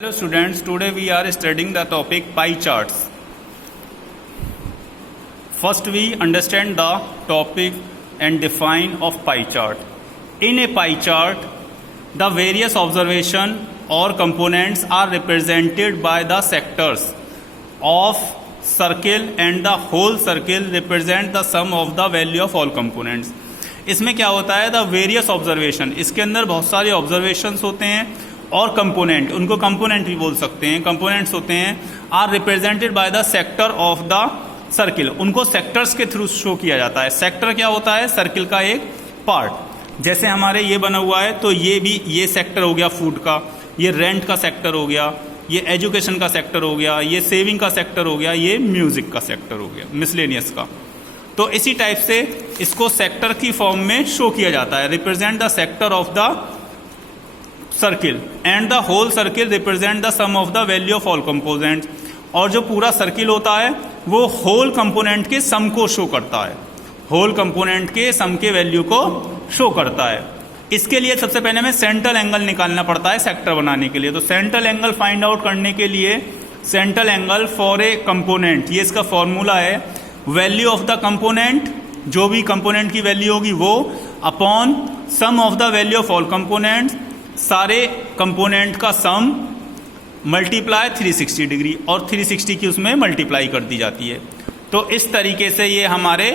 Hello students, today we are studying the topic pie charts. First we understand the topic and define of pie chart. In a pie chart, the various observation or components are represented by the sectors of circle and the whole circle represent the sum of the value of all components. इसमें क्या होता है, the various observation, इसके अंदर बहुत सारे observations होते हैं और कंपोनेंट, उनको कंपोनेंट भी बोल सकते हैं, कंपोनेंट्स होते हैं, are represented by the sector of the circle, उनको सेक्टर्स के थ्रू शो किया जाता है. सेक्टर क्या होता है, सर्किल का एक पार्ट. जैसे हमारे ये बना हुआ है तो ये भी, ये सेक्टर हो गया फूड का, ये रेंट का सेक्टर हो गया, ये एजुकेशन का सेक्टर हो गया, ये सेविंग का सेक्टर हो गया, ये म्यूजिक का सेक्टर हो गया, मिसलेनियस का. तो इसी टाइप से इसको सेक्टर की फॉर्म में शो किया जाता है. Represent the sector of the circle and the whole circle represent the sum of the value of all component. और जो पूरा सर्किल होता है वो होल कंपोनेंट के सम को शो करता है, होल कंपोनेंट के सम के वैल्यू को शो करता है. इसके लिए सबसे पहले हमें सेंट्रल एंगल निकालना पड़ता है सेक्टर बनाने के लिए. तो सेंट्रल एंगल फाइंड आउट करने के लिए central angle for a component, ये इसका फॉर्मूला है, वैल्यू ऑफ द कंपोनेंट, जो भी कंपोनेंट की वैल्यू होगी वो, upon sum of the value of all components, सारे कंपोनेंट का सम, मल्टीप्लाई 360 डिग्री, और 360 की उसमें मल्टीप्लाई कर दी जाती है. तो इस तरीके से ये हमारे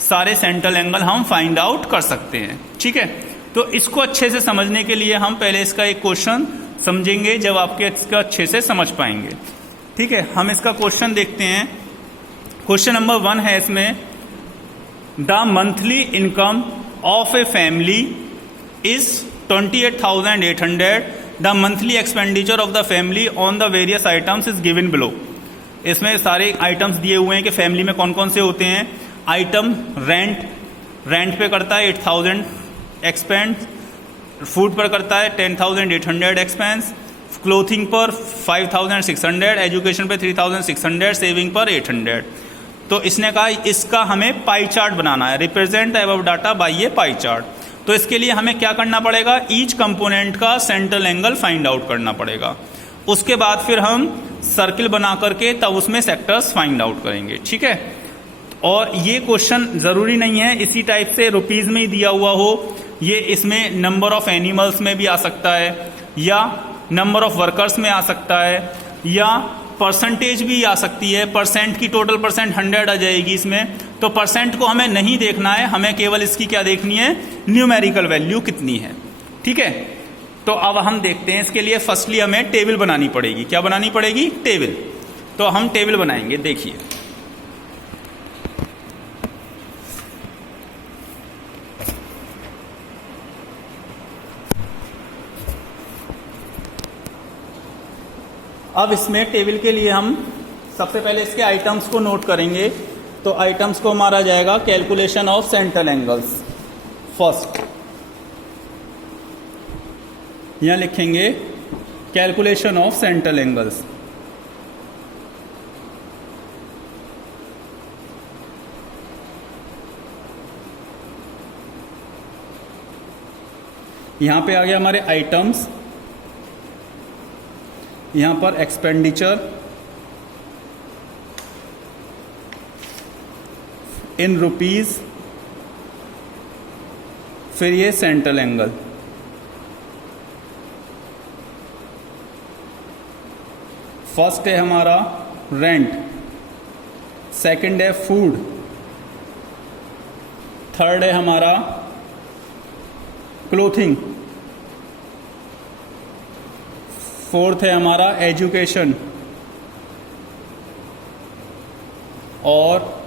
सारे सेंट्रल एंगल हम फाइंड आउट कर सकते हैं. ठीक है, तो इसको अच्छे से समझने के लिए हम पहले इसका एक क्वेश्चन समझेंगे, जब आपके इसका अच्छे से समझ पाएंगे. ठीक है, हम इसका क्वेश्चन देखते हैं. क्वेश्चन नंबर 1 है इसमें, the monthly income of a family is 28,800. The monthly expenditure of the family on the various items is given below. इसमें सारे आइटम्स दिए हुए हैं कि फैमिली में कौन कौन से होते हैं. आइटम रेंट, रेंट पे करता है 8,000 एक्सपेंस, फूड पर करता है 10,800 एक्सपेंस, क्लोथिंग पर 5,600, एजुकेशन पे 3,600, सेविंग पर 800. तो इसने कहा इसका हमें पाई चार्ट बनाना है, represent the above data by a pie chart. तो इसके लिए हमें क्या करना पड़ेगा, ईच कंपोनेंट का सेंट्रल एंगल फाइंड आउट करना पड़ेगा. उसके बाद फिर हम सर्किल बना करके तब उसमें सेक्टर्स फाइंड आउट करेंगे. ठीक है, और ये क्वेश्चन जरूरी नहीं है इसी टाइप से रुपीज में ही दिया हुआ हो, ये इसमें नंबर ऑफ एनिमल्स में भी आ सकता है, या नंबर ऑफ वर्कर्स में आ सकता है, या परसेंटेज भी आ सकती है. परसेंट की टोटल परसेंट 100 आ जाएगी इसमें. तो परसेंट को हमें नहीं देखना है, हमें केवल इसकी क्या देखनी है, न्यूमेरिकल वैल्यू कितनी है. ठीक है, तो अब हम देखते हैं. इसके लिए फर्स्टली हमें टेबल बनानी पड़ेगी. क्या बनानी पड़ेगी, टेबल. तो हम टेबल बनाएंगे. देखिए, अब इसमें टेबल के लिए हम सबसे पहले इसके आइटम्स को नोट करेंगे. तो आइटम्स को हमारा जाएगा calculation of central angles. First यहां लिखेंगे कैलकुलेशन ऑफ सेंट्रल एंगल्स. यहां पे आ गया हमारे आइटम्स, यहां पर एक्सपेंडिचर इन रुपीज, फिर ये सेंट्रल एंगल. फर्स्ट है हमारा रेंट, सेकंड है फूड, थर्ड है हमारा क्लोथिंग, फोर्थ है हमारा एजुकेशन, और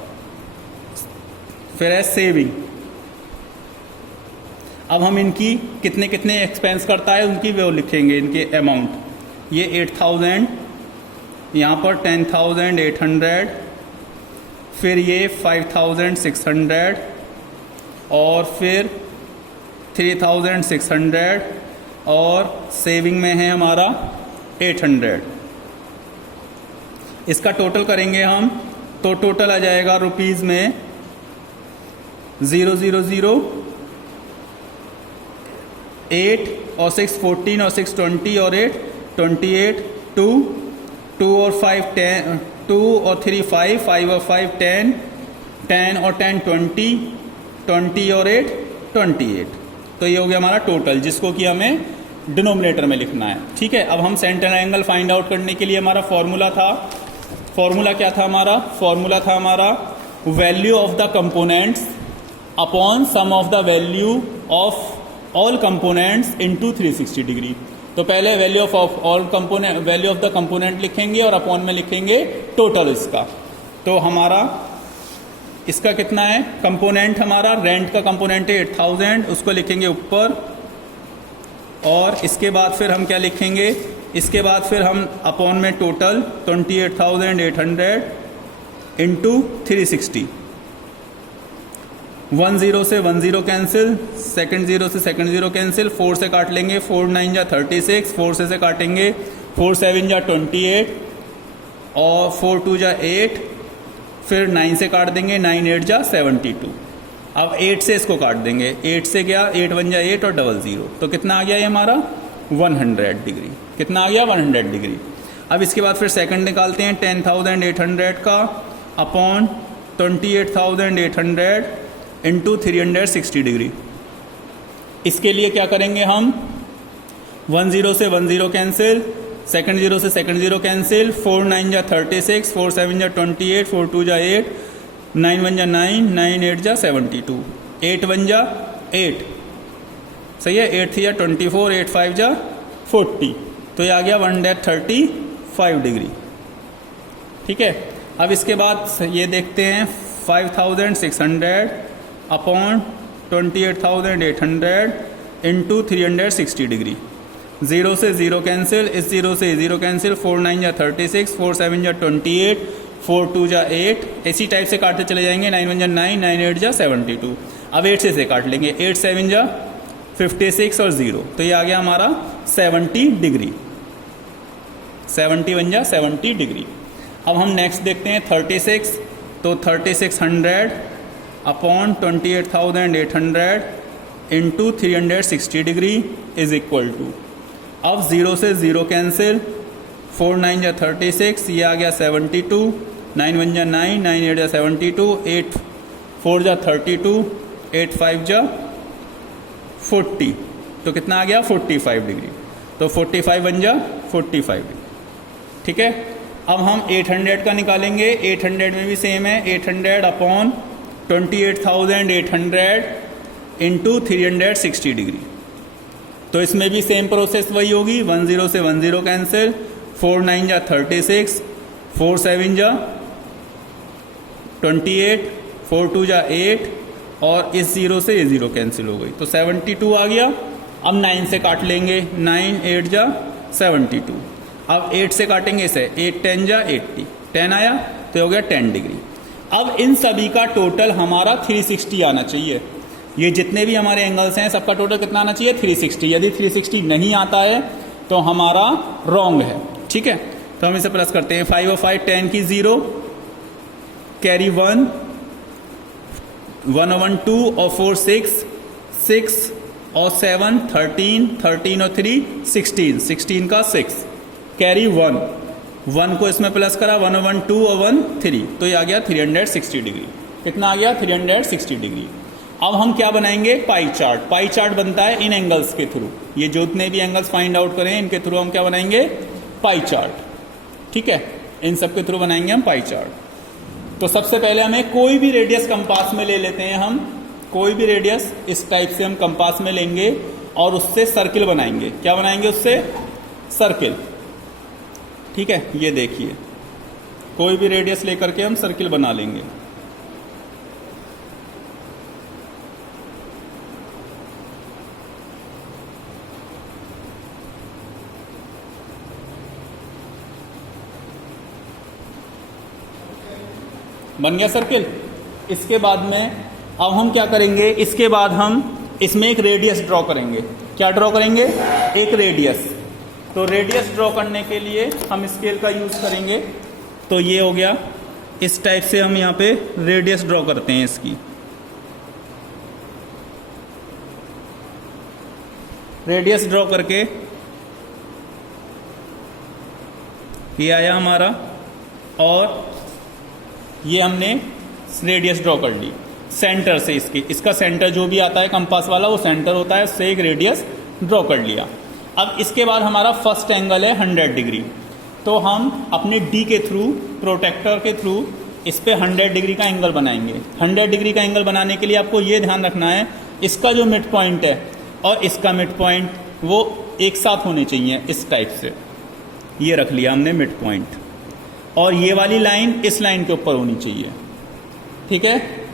फिर है सेविंग. अब हम इनकी कितने कितने एक्सपेंस करता है उनकी वो लिखेंगे, इनके अमाउंट. ये 8,000, यहाँ पर 10,800, फिर ये 5,600, और फिर 3,600, और सेविंग में है हमारा 800. इसका टोटल करेंगे हम, तो टोटल आ जाएगा रुपीज में 000, 8 और 6 14 और 6 20 और 8 28, 2, 2 और 5 10, 2 और 3 5, 5 और 5 10, 10 और 10 20, 20 और 8 28। तो ये हो गया हमारा टोटल, जिसको कि हमें डिनोमिनेटर में लिखना है। ठीक है, अब हम सेंटर एंगल फाइंड आउट करने के लिए हमारा फॉर्मूला क्या था हमारा? फॉर्मूला था हमारा value of the components upon sum of the value of all components into 360 degree. तो पहले value of all component, value of the component लिखेंगे और अपॉन में लिखेंगे टोटल इसका। तो हमारा इसका कितना है? कंपोनेंट हमारा रेंट का कंपोनेंट है 8000, उसको लिखेंगे ऊपर। और इसके बाद फिर हम क्या लिखेंगे? इसके बाद फिर हम अपॉन में टोटल 28,800 इंटू 360। 1 0 से 1 0 कैंसिल, सेकंड 0 से सेकंड 0 कैंसिल, 4 से काट लेंगे, 4 9 जा 36, 4 से काटेंगे, 4 7 जा 28 और 4 2 जा 8, फिर 9 से काट देंगे, 9 8 जा 72। अब 8 से इसको काट देंगे, 8 से क्या, 8 1 जा 8 और 00, तो कितना आ गया ये हमारा 100 डिग्री। कितना आ गया? 100 डिग्री। अब इसके बाद फिर सेकंड निकालते हैं 10,800 का अपॉन 28,800 इंटू 360 डिग्री। इसके लिए क्या करेंगे हम? 1 0 से 1 0 कैंसिल, सेकंड 0 से सेकंड 0 कैंसिल, 4 9 जा 36, 4 7 जा 28, 4 2 जा 8, 9 1 जा 9, 9 8 जा 72, 8 1 जा 8, सही है, 8 3 जा 24, 8 5 जा 40, तो ये आ गया 135 डिग्री। ठीक है, अब इसके बाद ये देखते हैं 5600 अपॉन 28,800 इंटू 360 डिग्री। 0 से 0 कैंसिल, इस 0 से 0 कैंसिल, 4 9 जा 36, 4 7 जा 28, 4 2 जा 8, इसी टाइप से काटते चले जाएंगे, 9 1 जा 9, 9 8 जा 72। अब 8 से काट लेंगे, 8 7 जा 56 और 0, तो ये आ गया हमारा 70 डिग्री। 71 जा 70 डिग्री। अब हम नेक्स्ट देखते हैं 36, तो 3600 upon 28,800 into 360 degree is equal to, अब 0 से 0 कैंसिल, 4 9 जा 36, ये आ गया 72, 9 1 जा 9, 9 8 जा 72, 8 4 जा 32, 8 5 जा 40, तो कितना आ गया 45 डिग्री। तो 45 बन जा 45 डिग्री। ठीक है, अब हम 800 का निकालेंगे, 800 में भी सेम है, 800 अपॉन 28,800 इंटू 360 डिग्री। तो इसमें भी सेम प्रोसेस वही होगी, 1 0 से 1 0 कैंसिल, 4 9 जा 36, 4 7 जा 28, 4 2 जा 8 और इस 0 से ये 0 कैंसिल हो गई, तो 72 आ गया। अब 9 से काट लेंगे, 9 8 जा 72, अब 8 से काटेंगे इसे, 8 10 जा 80, 10 आया तो हो गया 10 डिग्री। अब इन सभी का टोटल हमारा 360 आना चाहिए। ये जितने भी हमारे एंगल्स हैं सबका टोटल कितना आना चाहिए? 360। यदि 360 नहीं आता है तो हमारा रॉन्ग है। ठीक है, तो हम इसे प्लस करते हैं, 5 और 5 10 की 0, कैरी 1, 1 और 1 2 और 4 6, 6 और 7 13, 13 और 3 16, 16 का 6, कैरी 1, 1 को इसमें प्लस करा, 1 और 1 2 और 1 3, तो ये आ गया 360 डिग्री। कितना आ गया? 360 डिग्री। अब हम क्या बनाएंगे? Pie chart. पाई चार्ट बनता है इन एंगल्स के थ्रू। ये जितने भी एंगल्स फाइंड आउट करें इनके थ्रू हम क्या बनाएंगे? Pie chart. ठीक है, इन सब के थ्रू बनाएंगे हम पाई चार्ट। तो सबसे पहले हमें कोई भी रेडियस कंपास में ले लेते हैं, हम कोई भी रेडियस इस टाइप से हम कंपास में लेंगे और उससे सर्किल बनाएंगे। क्या बनाएंगे? उससे सर्किल। ठीक है, ये देखिए, कोई भी रेडियस लेकर के हम सर्किल बना लेंगे। बन गया सर्किल। इसके बाद में अब हम क्या करेंगे? इसके बाद हम इसमें एक रेडियस ड्रॉ करेंगे। क्या ड्रॉ करेंगे? एक रेडियस। तो रेडियस ड्रॉ करने के लिए हम स्केल का यूज करेंगे। तो ये हो गया, इस टाइप से हम यहाँ पे रेडियस ड्रॉ करते हैं इसकी। रेडियस ड्रॉ करके ये आया हमारा, और ये हमने रेडियस ड्रॉ कर ली सेंटर से। इसका सेंटर जो भी आता है कंपास वाला वो सेंटर होता है, उससे एक रेडियस ड्रॉ कर लिया। अब इसके बाद हमारा फर्स्ट एंगल है 100 डिग्री, तो हम अपने डी के थ्रू, प्रोटेक्टर के थ्रू इस पे 100 डिग्री का एंगल बनाएंगे। 100 डिग्री का एंगल बनाने के लिए आपको ये ध्यान रखना है, इसका जो मिड पॉइंट है और इसका मिड पॉइंट वो एक साथ होने चाहिए, इस टाइप से। ये रख लिया हमने मिड पॉइंट, और ये वाली लाइन इस लाइन के ऊपर होनी चाहिए, ठीक है।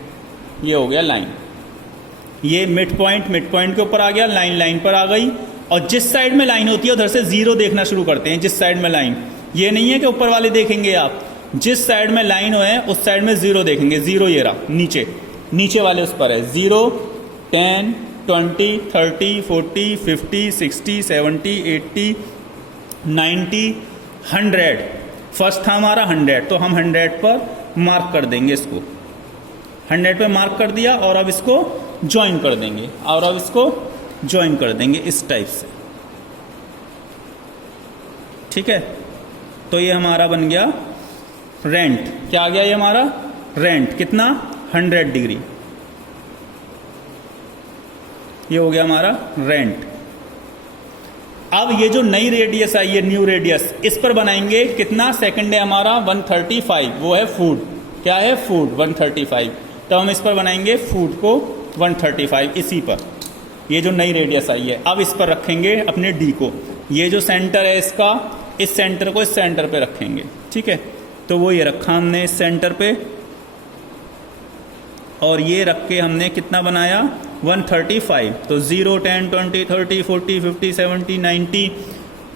ये हो गया लाइन, ये मिड पॉइंट के ऊपर आ गया, लाइन पर आ गई। और जिस साइड में लाइन होती है उधर से जीरो देखना शुरू करते हैं। जिस साइड में लाइन, ये नहीं है कि ऊपर वाले देखेंगे आप, जिस साइड में लाइन है उस साइड में जीरो देखेंगे। जीरो ये रहा नीचे वाले उस पर है 0, 10, 20, 30, 40, 50, 60, 70, 80, 90, 100। फर्स्ट था हमारा 100, तो हम 100 पर मार्क कर देंगे इसको। 100 पे मार्क कर दिया, और अब इसको ज्वाइन कर देंगे, इस टाइप से, ठीक है। तो ये हमारा बन गया रेंट। क्या आ गया ये हमारा रेंट, कितना 100 डिग्री। ये हो गया हमारा रेंट। अब ये जो नई रेडियस आई है, न्यू रेडियस, इस पर बनाएंगे कितना, सेकंड है हमारा 135, वो है फूड। क्या है, फूड 135। तो हम इस पर बनाएंगे फूड को 135, इसी पर, ये जो नई रेडियस आई है। अब इस पर रखेंगे अपने डी को, ये जो सेंटर है इसका, इस सेंटर को इस सेंटर पे रखेंगे, ठीक है। तो वो ये रखा हमने इस सेंटर पे, और ये रख के हमने कितना बनाया 135। तो 0, 10, 20, 30, 40, 50, 70, 90,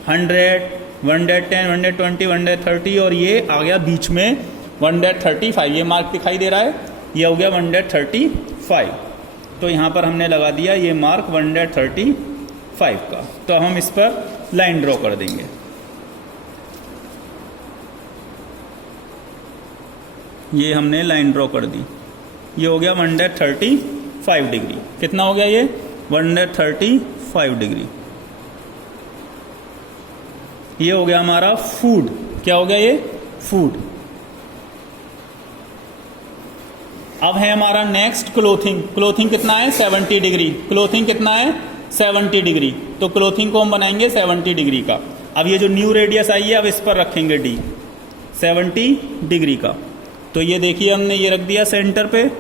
100, 110, 120, 130, और ये आ गया बीच में 135। ये मार्क दिखाई दे रहा है, ये हो गया 135। तो यहाँ पर हमने लगा दिया ये मार्क 135 का। तो हम इस पर लाइन ड्रॉ कर देंगे। ये हमने लाइन ड्रॉ कर दी, ये हो गया 135 डिग्री। कितना हो गया ये 135 डिग्री। ये हो गया हमारा फूड। क्या हो गया ये फूड। अब है हमारा नेक्स्ट क्लोथिंग। क्लोथिंग कितना है 70 डिग्री। क्लोथिंग कितना है 70 डिग्री। तो क्लोथिंग को हम बनाएंगे 70 डिग्री का। अब ये जो न्यू रेडियस आई है अब इस पर रखेंगे डी 70 डिग्री का। तो ये देखिए हमने ये रख दिया सेंटर पे,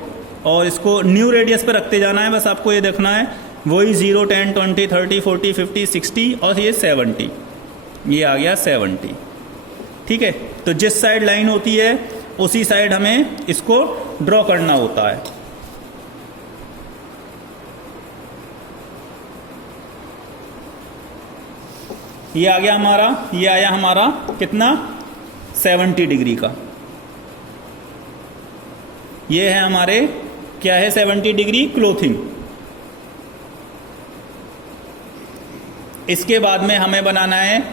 और इसको न्यू रेडियस पे रखते जाना है। बस आपको ये देखना है वही 0, 10, 20, 30, 40, 50, 60 और ये 70। ये आ गया 70, ठीक है। तो जिस साइड लाइन होती है उसी साइड हमें इसको ड्रॉ करना होता है। ये आ गया हमारा, ये आया हमारा कितना 70 डिग्री का। ये है हमारे क्या है 70 डिग्री क्लोथिंग। इसके बाद में हमें बनाना है,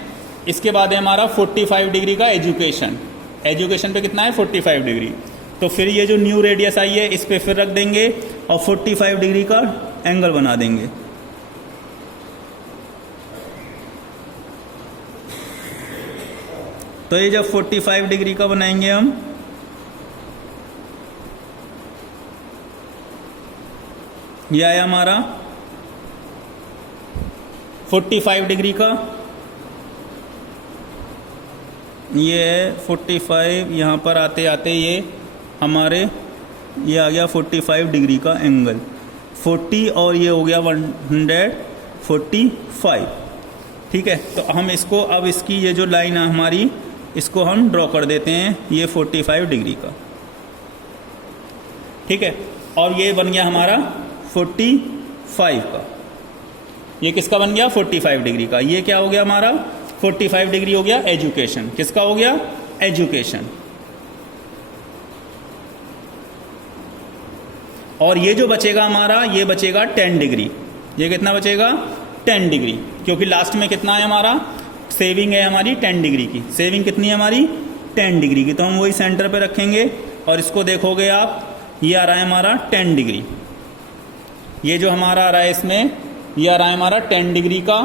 इसके बाद है हमारा 45 डिग्री का एजुकेशन। एजुकेशन पे कितना है 45 डिग्री। तो फिर ये जो न्यू रेडियस आई है इस पे फिर रख देंगे और 45 डिग्री का एंगल बना देंगे। तो ये जब 45 डिग्री का बनाएंगे हम, ये आया हमारा 45 डिग्री का। ये 45, यहाँ पर आते आते ये हमारे ये आ गया 45 डिग्री का एंगल 40, और ये हो गया 145, ठीक है। तो हम इसको अब इसकी ये जो लाइन है हमारी इसको हम ड्रॉ कर देते हैं ये 45 डिग्री का, ठीक है। और ये बन गया हमारा 45 का। ये किसका बन गया 45 डिग्री का। ये क्या हो गया हमारा 45 डिग्री हो गया एजुकेशन। किसका हो गया एजुकेशन। और ये जो बचेगा हमारा ये बचेगा 10 डिग्री। ये कितना बचेगा 10 डिग्री, क्योंकि लास्ट में कितना है हमारा सेविंग है हमारी 10 डिग्री की। सेविंग कितनी है हमारी 10 डिग्री की। तो हम वही सेंटर पे रखेंगे और इसको देखोगे आप, ये आ रहा है हमारा 10 डिग्री। ये जो हमारा आ रहा है इसमें ये आ रहा है हमारा 10 डिग्री का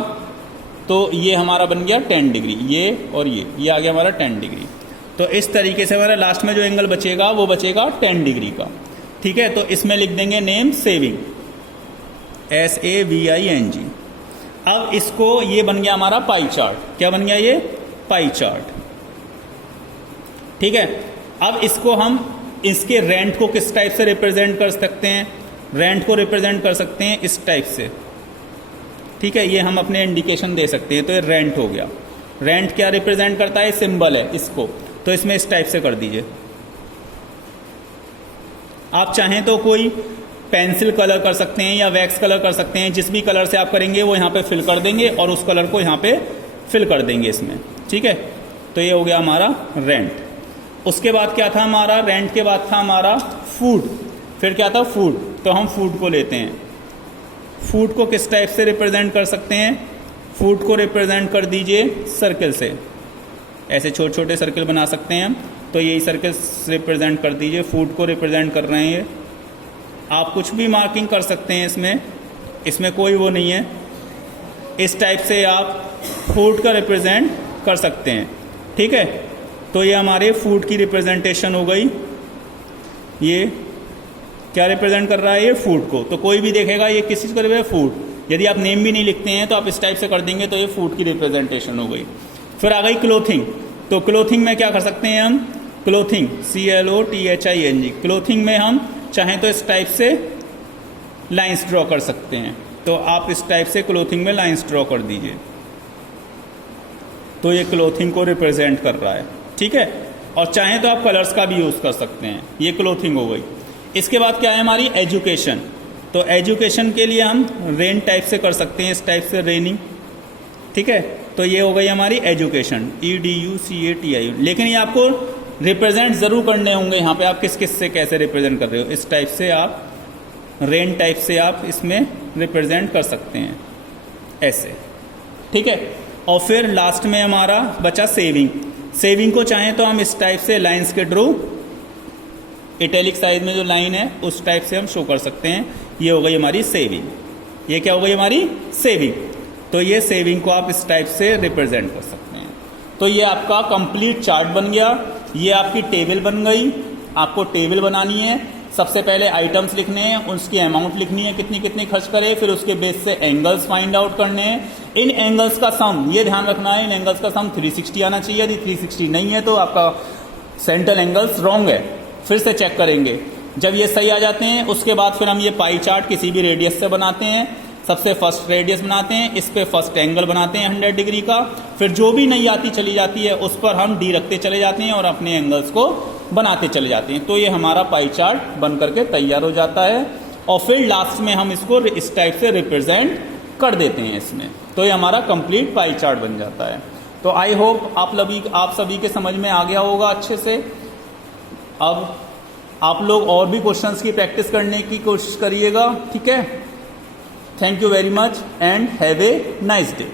तो ये हमारा बन गया 10 डिग्री, ये और ये आ गया हमारा 10 डिग्री। तो इस तरीके से हमारा लास्ट में जो एंगल बचेगा वो बचेगा 10 डिग्री का। ठीक है, तो इसमें लिख देंगे नेम सेविंग, SAVING। अब इसको, ये बन गया हमारा पाई चार्ट। क्या बन गया ये? Pie chart. ठीक है, अब इसको हम इसके रेंट को किस टाइप से रिप्रेजेंट कर सकते हैं? रेंट को रिप्रेजेंट कर सकते हैं इस टाइप से। ठीक है, ये हम अपने इंडिकेशन दे सकते हैं। तो ये रेंट हो गया। रेंट क्या रिप्रेजेंट करता है? सिंबल है इसको, तो इसमें इस टाइप से कर दीजिए। आप चाहें तो कोई पेंसिल कलर कर सकते हैं या वैक्स कलर कर सकते हैं, जिस भी कलर से आप करेंगे वो यहाँ पे फिल कर देंगे और उस कलर को यहाँ पे फिल कर देंगे इसमें। ठीक है, तो ये हो गया हमारा रेंट। उसके बाद क्या था हमारा? रेंट के बाद था हमारा फूड। फिर क्या था? फूड। तो हम फूड को लेते हैं। फूड को किस टाइप से रिप्रेजेंट कर सकते हैं? फूड को रिप्रेजेंट कर दीजिए सर्कल से। ऐसे छोटे छोटे सर्कल बना सकते हैं हम। तो यही सर्कल रिप्रेजेंट कर दीजिए, फूड को रिप्रेजेंट कर रहे हैं। आप कुछ भी मार्किंग कर सकते हैं इसमें कोई वो नहीं है। इस टाइप से आप फूड का रिप्रेजेंट कर सकते हैं। ठीक है, तो ये हमारे फूड की रिप्रेजेंटेशन हो गई। ये क्या रिप्रेजेंट कर रहा है? ये फूड को। तो कोई भी देखेगा ये किस चीज़ को रिप्रेजेंट? फूड। यदि आप नेम भी नहीं लिखते हैं तो आप इस टाइप से कर देंगे, तो ये फूड की रिप्रेजेंटेशन हो गई। फिर आ गई क्लोथिंग। तो क्लोथिंग में क्या कर सकते हैं हम? Clothing, CLOTHING। क्लोथिंग में हम चाहें तो इस टाइप से लाइंस ड्रॉ कर सकते हैं। तो आप इस टाइप से क्लोथिंग में लाइंस ड्रॉ कर दीजिए। तो ये क्लोथिंग को रिप्रेजेंट कर रहा है। ठीक है, और चाहें तो आप कलर्स का भी यूज़ कर सकते हैं। ये क्लोथिंग हो गई। इसके बाद क्या है हमारी? एजुकेशन। तो एजुकेशन के लिए हम रेन टाइप से कर सकते हैं, इस टाइप से रेनिंग। ठीक है, तो ये हो गई हमारी एजुकेशन, EDUCATI। लेकिन ये आपको रिप्रेजेंट ज़रूर करने होंगे यहाँ पे, आप किस किस से कैसे रिप्रेजेंट कर रहे हो। इस टाइप से आप रेन टाइप से आप इसमें रिप्रेजेंट कर सकते हैं ऐसे। ठीक है, और फिर लास्ट में हमारा बचा सेविंग। सेविंग को चाहें तो हम इस टाइप से लाइंस के ड्रू, इटैलिक साइज में जो लाइन है उस टाइप से हम शो कर सकते हैं। ये हो गई हमारी सेविंग। ये क्या हो गई हमारी? सेविंग। तो ये सेविंग को आप इस टाइप से रिप्रेजेंट कर सकते हैं। तो ये आपका कंप्लीट चार्ट बन गया। ये आपकी टेबल बन गई। आपको टेबल बनानी है। सबसे पहले आइटम्स लिखने हैं, उसकी अमाउंट लिखनी है, कितनी कितनी खर्च करे। फिर उसके बेस से एंगल्स फाइंड आउट करने हैं। इन एंगल्स का सम, ये ध्यान रखना है, इन एंगल्स का सम 360 आना चाहिए। यदि 360 नहीं है तो आपका सेंट्रल एंगल्स रॉन्ग है। फिर से चेक करेंगे। जब ये सही आ जाते हैं उसके बाद फिर हम ये पाई चार्ट किसी भी रेडियस से बनाते हैं। सबसे फर्स्ट रेडियस बनाते हैं, इस पे फर्स्ट एंगल बनाते हैं 100 डिग्री का। फिर जो भी नहीं आती चली जाती है उस पर हम डी रखते चले जाते हैं और अपने एंगल्स को बनाते चले जाते हैं। तो ये हमारा पाई चार्ट बन करके तैयार हो जाता है। और फिर लास्ट में हम इसको इस टाइप से रिप्रेजेंट कर देते हैं इसमें। तो ये हमारा कंप्लीट पाई चार्ट बन जाता है। तो आई होप आप सभी के समझ में आ गया होगा अच्छे से। अब आप लोग और भी क्वेश्चंस की प्रैक्टिस करने की कोशिश करिएगा। ठीक है, thank you very much and have a nice day.